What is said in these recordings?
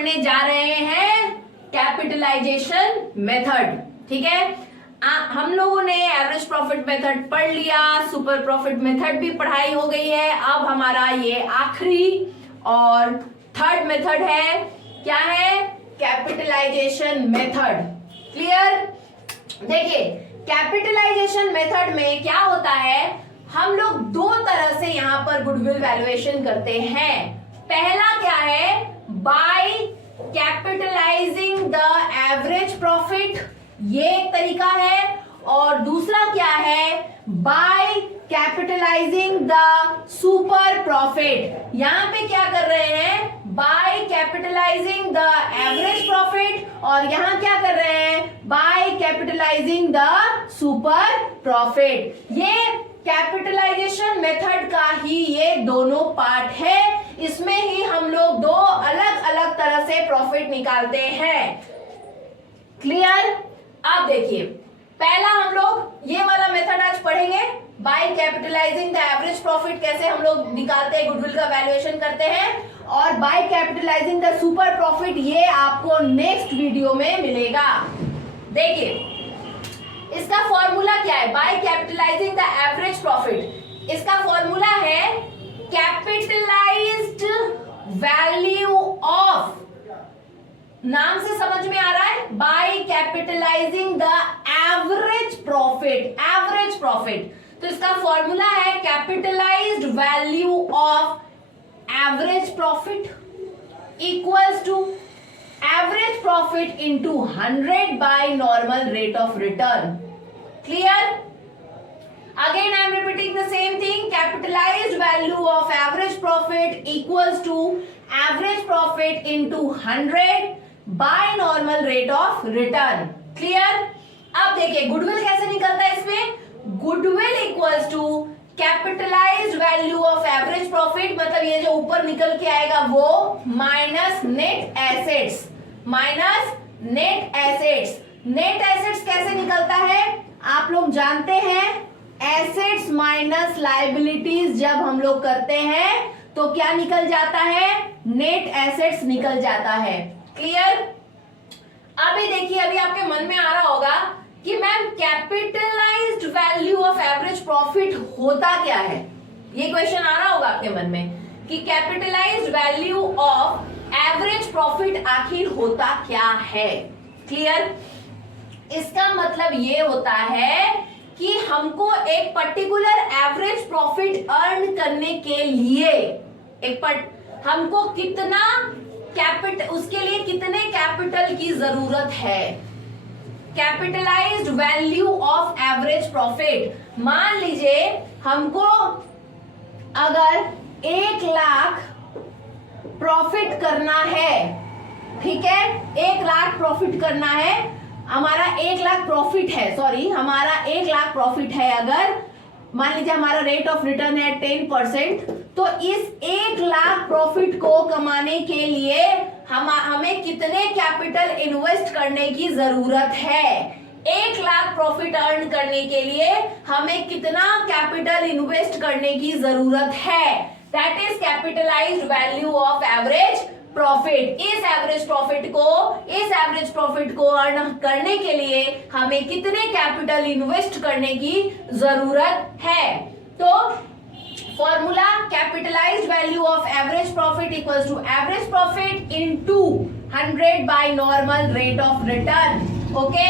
पढ़ने जा रहे हैं कैपिटलाइजेशन मेथड। ठीक है, हम लोगों ने एवरेज प्रॉफिट मेथड पढ़ लिया, सुपर प्रॉफिट मेथड भी पढ़ाई हो गई है। अब हमारा ये आखिरी और थर्ड मेथड है, क्या है? Capitalisation method. क्लियर? देखिए, कैपिटलाइजेशन मेथड में क्या होता है, हम लोग दो तरह से यहां पर गुडविल वैल्यूएशन करते हैं। पहला क्या है? By capitalising the average profit, ये एक तरीका है। और दूसरा क्या है? By capitalising the super profit. यहां पे क्या कर रहे हैं? By capitalising the average profit, और यहां क्या कर रहे हैं? By capitalising the super profit. ये कैपिटलाइजेशन मेथड का ही ये दोनों पार्ट है। इसमें ही हम लोग दो अलग अलग तरह से प्रॉफिट निकालते हैं। क्लियर? अब देखिए, पहला हम लोग ये वाला मेथड आज पढ़ेंगे, by capitalising the average profit कैसे हम लोग निकालते हैं, गुडविल का वैल्यूएशन करते हैं। और by capitalising the super profit ये आपको नेक्स्ट वीडियो में मिलेगा। देखिए, इसका फॉर्मूला क्या है? By capitalising the average profit, इसका फॉर्मूला है कैपिटलाइज्ड वैल्यू ऑफ, नाम से समझ में आ रहा है, by capitalising the average profit. Average profit, तो इसका फॉर्मूला है capitalised value of average profit equals to average profit into 100 by normal rate of return. Clear? Again I am repeating the same thing, capitalized value of average profit equals to average profit into 100 by normal rate of return. Clear? अब देखिए goodwill कैसे निकलता है इसमें, goodwill equals to capitalised value of average profit, मतलब ये जो ऊपर निकल के आएगा वो minus net assets, minus net assets. Net assets कैसे निकलता है आप लोग जानते हैं, एसेट्स माइनस लायबिलिटीज जब हम लोग करते हैं तो क्या निकल जाता है? नेट एसेट्स निकल जाता है। क्लियर? अभी देखिए, अभी आपके मन में आ रहा होगा कि ma'am capitalised value of average profit होता क्या है, ये क्वेश्चन आ रहा होगा आपके मन में कि capitalised value of average profit आखिर होता क्या है। क्लियर? इसका मतलब ये होता है कि हमको एक पर्टिकुलर एवरेज प्रॉफिट अर्न करने के लिए हमको कितना कैपिटल, उसके लिए कितने कैपिटल की जरूरत है। Capitalised value of average profit, मान लीजिए हमको अगर 1 लाख प्रॉफिट करना है, ठीक है, 1 लाख प्रॉफिट करना है, हमारा 1 लाख प्रॉफिट है, सॉरी हमारा 1 लाख प्रॉफिट है, अगर मान लीजिए हमारा रेट ऑफ रिटर्न है 10%, तो इस 1 लाख प्रॉफिट को कमाने के लिए हमें कितने कैपिटल इन्वेस्ट करने की जरूरत है। 1 लाख प्रॉफिट अर्न करने के लिए हमें कितना कैपिटल इन्वेस्ट करने की जरूरत है, that is capitalised value of average profit. इस एवरेज प्रॉफिट को अर्न करने के लिए हमें कितने कैपिटल इन्वेस्ट करने की जरूरत है। तो formula capitalised value of average profit equals to average profit into 100 by normal rate of return. Okay,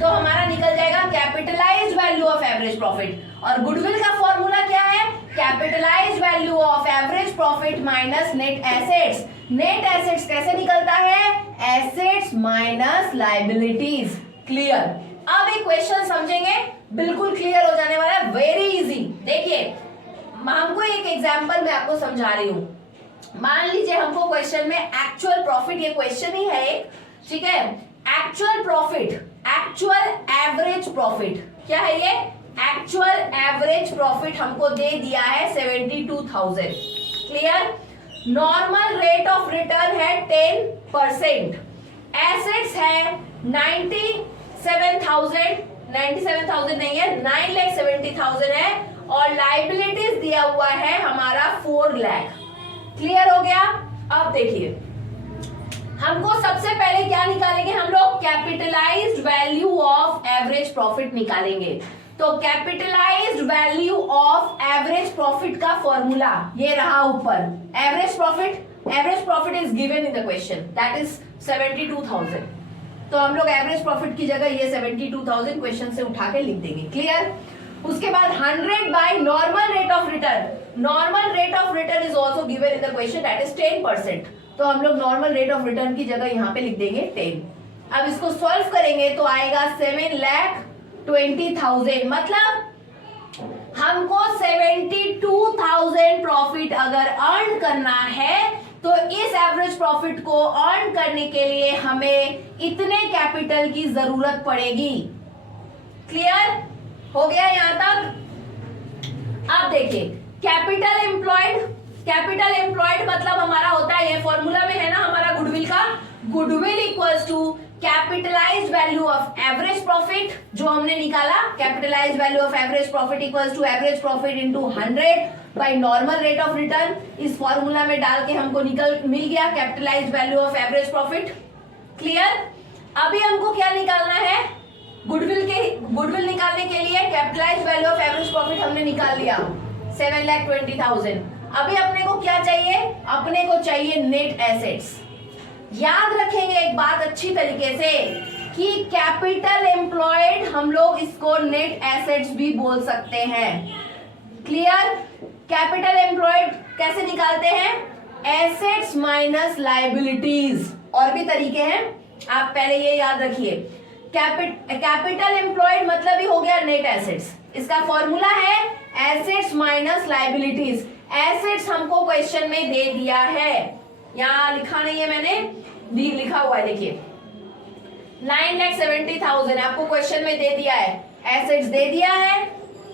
तो हमारा निकल जाएगा capitalised value of average profit. और गुडविल का फॉर्मूला क्या है? Capitalised value of average profit minus net assets. Net assets कैसे निकलता है? Assets minus liabilities. क्लियर? अब एक क्वेश्चन समझेंगे, बिल्कुल क्लियर हो जाने वाला है, वेरी इजी। देखिए, हमको एक एग्जांपल मैं आपको समझा रही हूं। मान लीजिए हमको क्वेश्चन में एक्चुअल प्रॉफिट, ये क्वेश्चन ही है एक, ठीक है, actual profit, actual average profit, क्या है ये? एक्चुअल एवरेज प्रॉफिट हमको दे दिया है 72,000। Clear? Normal rate of return है 10%, एसेट्स है 97,000 नहीं है, 9,70,000 है, और लाइबिलिटीज दिया हुआ है हमारा 4 लाख। क्लियर हो गया? अब देखिए हमको सबसे पहले क्या निकालेंगे हम लोग, capitalised value of average profit निकालेंगे। तो capitalised value of average profit का फॉर्मूला ये रहा ऊपर, average profit is given in the question, that is 72,000। तो हम लोग एवरेज प्रॉफिट की जगह ये 72,000 क्वेश्चन से उठा के लिख देंगे, क्लियर। उसके बाद 100 by normal rate of return, normal rate of return is also given in the question, that is 10%। तो हम लोग नॉर्मल रेट ऑफ रिटर्न की जगह यहाँ पे लिख देंगे 10। अब इसको सॉल्व करेंगे तो आएगा 7,20,000, मतलब हमको 72,000 प्रॉफिट अगर अर्न करना है तो इस एवरेज प्रॉफिट को अर्न करने के लिए हमें इतने कैपिटल की जरूरत पड़ेगी। क्लियर हो गया यहां तक। अब देखिए कैपिटल एम्प्लॉयड मतलब हमारा होता है, ये फॉर्मूला में है ना हमारा गुडविल का, goodwill equals to capitalised value of average profit जो हमने निकाला, capitalised value of average profit equals to average profit into 100 by normal rate of return. इस फॉर्मूला में डाल के हमको मिल गया capitalised value of average profit. Clear. अभी हमको क्या निकालना है, गुडविल निकालने के लिए capitalised value of average profit हमने निकाल लिया 7,20,000। अभी अपने को क्या चाहिए, अपने को चाहिए नेट एसेट्स। याद रखेंगे एक बात अच्छी तरीके से कि कैपिटल एम्प्लॉयड हम लोग इसको नेट एसेट्स भी बोल सकते हैं। क्लियर। कैपिटल एम्प्लॉयड कैसे निकालते हैं, एसेट्स माइनस लायबिलिटीज, और भी तरीके हैं, आप पहले ये याद रखिए। कैपिटल एम्प्लॉयड मतलब ही हो गया नेट एसेट्स, इसका फॉर्मूला है एसेट्स माइनस लायबिलिटीज। एसेट्स हमको क्वेश्चन में दे दिया है, यहां लिखा नहीं है मैंने, लिखा हुआ है देखिए 9,70,000 आपको क्वेश्चन में दे दिया है, एसेट्स दे दिया है,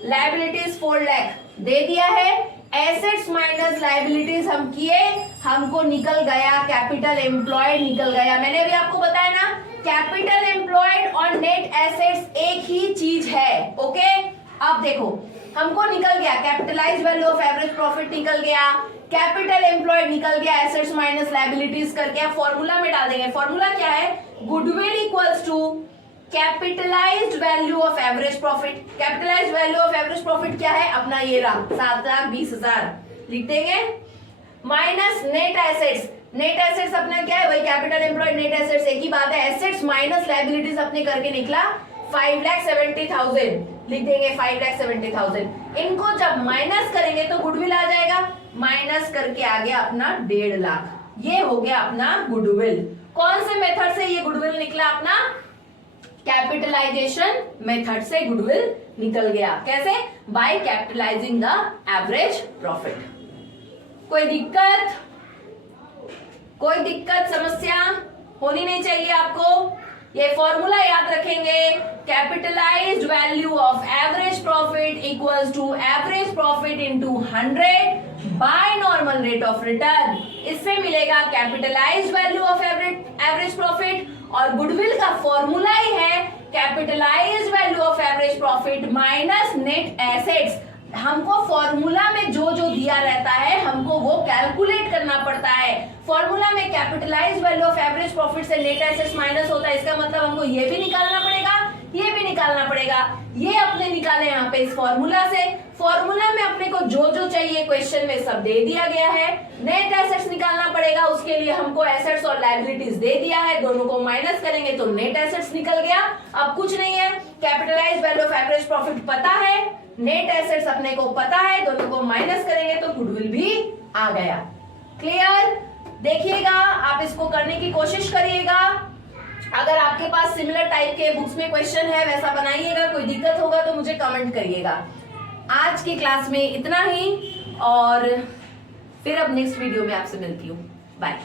लायबिलिटीज 4 लाख दे दिया है। एसेट्स माइनस लायबिलिटीज हम किए, हमको निकल गया कैपिटल एम्प्लॉयड निकल गया। मैंने अभी आपको बताया ना कैपिटल एम्प्लॉयड और नेट एसेट्स एक ही चीज है। ओके अब देखो हमको निकल गया capitalised value of average profit निकल गया, कैपिटल एम्प्लॉयड निकल गया, एसेट्स माइनस लायबिलिटीज करके फॉर्मूला में डाल देंगे। फॉर्मूला क्या है, goodwill equals to capitalised value of average profit. Capitalised value of average profit क्या है अपना, ये रहा 7,20,000 लिख देंगे, minus net assets. Net assets अपना क्या है, वही कैपिटल एम्प्लॉयड नेट एसेट्स एक ही बात है। एसेट्स माइनस लायबिलिटीज अपने करके निकला 5,70,000 लिख देंगे, 5,70,000। इनको जब माइनस करेंगे तो गुडविल आ जाएगा, माइनस करके आ गया अपना 1.5 लाख। ये हो गया अपना गुडविल। कौन से मेथड से ये गुडविल निकला अपना, कैपिटलाइजेशन मेथड से गुडविल निकल गया। कैसे, by capitalising the average profit. कोई दिक्कत समस्या होनी नहीं चाहिए आपको। ये फॉर्मूला याद रखेंगे, capitalised value of average profit equals to average profit into 100 by normal rate of return. इससे मिलेगा capitalised value of average profit, और गुडविल का फॉर्मूला ही है capitalised value of average profit minus net assets. हमको formula में जो जो दिया रहता है हमको वो कैलकुलेट करना पड़ता है। फॉर्मूला में capitalised value of average profit से नेट एसेट्स माइनस होता है, इसका मतलब हमको ये भी निकालना पड़ेगा, ये भी निकालना पड़ेगा। ये अपने निकाले यहाँ पे इस फॉर्मूला से। फॉर्मूला में अपने को जो जो चाहिए क्वेश्चन में सब दे दिया गया है। नेट एसेट्स निकालना पड़ेगा, उसके लिए हमको एसेट्स और लायबिलिटीज दे दिया है, दोनों को माइनस करेंगे तो नेट एसेट्स निकल गया। अब कुछ नहीं है, capitalised value of average profit पता है, नेट एसेट्स अपने को पता है, दोनों को माइनस करेंगे तो गुडविल भी आ गया। क्लियर। देखिएगा, आप इसको करने की कोशिश करिएगा। अगर आपके पास सिमिलर टाइप के बुक्स में क्वेश्चन है वैसा बनाइएगा, कोई दिक्कत होगा तो मुझे कमेंट करिएगा। आज की क्लास में इतना ही, और फिर अब नेक्स्ट वीडियो में आपसे मिलती हूँ। बाय।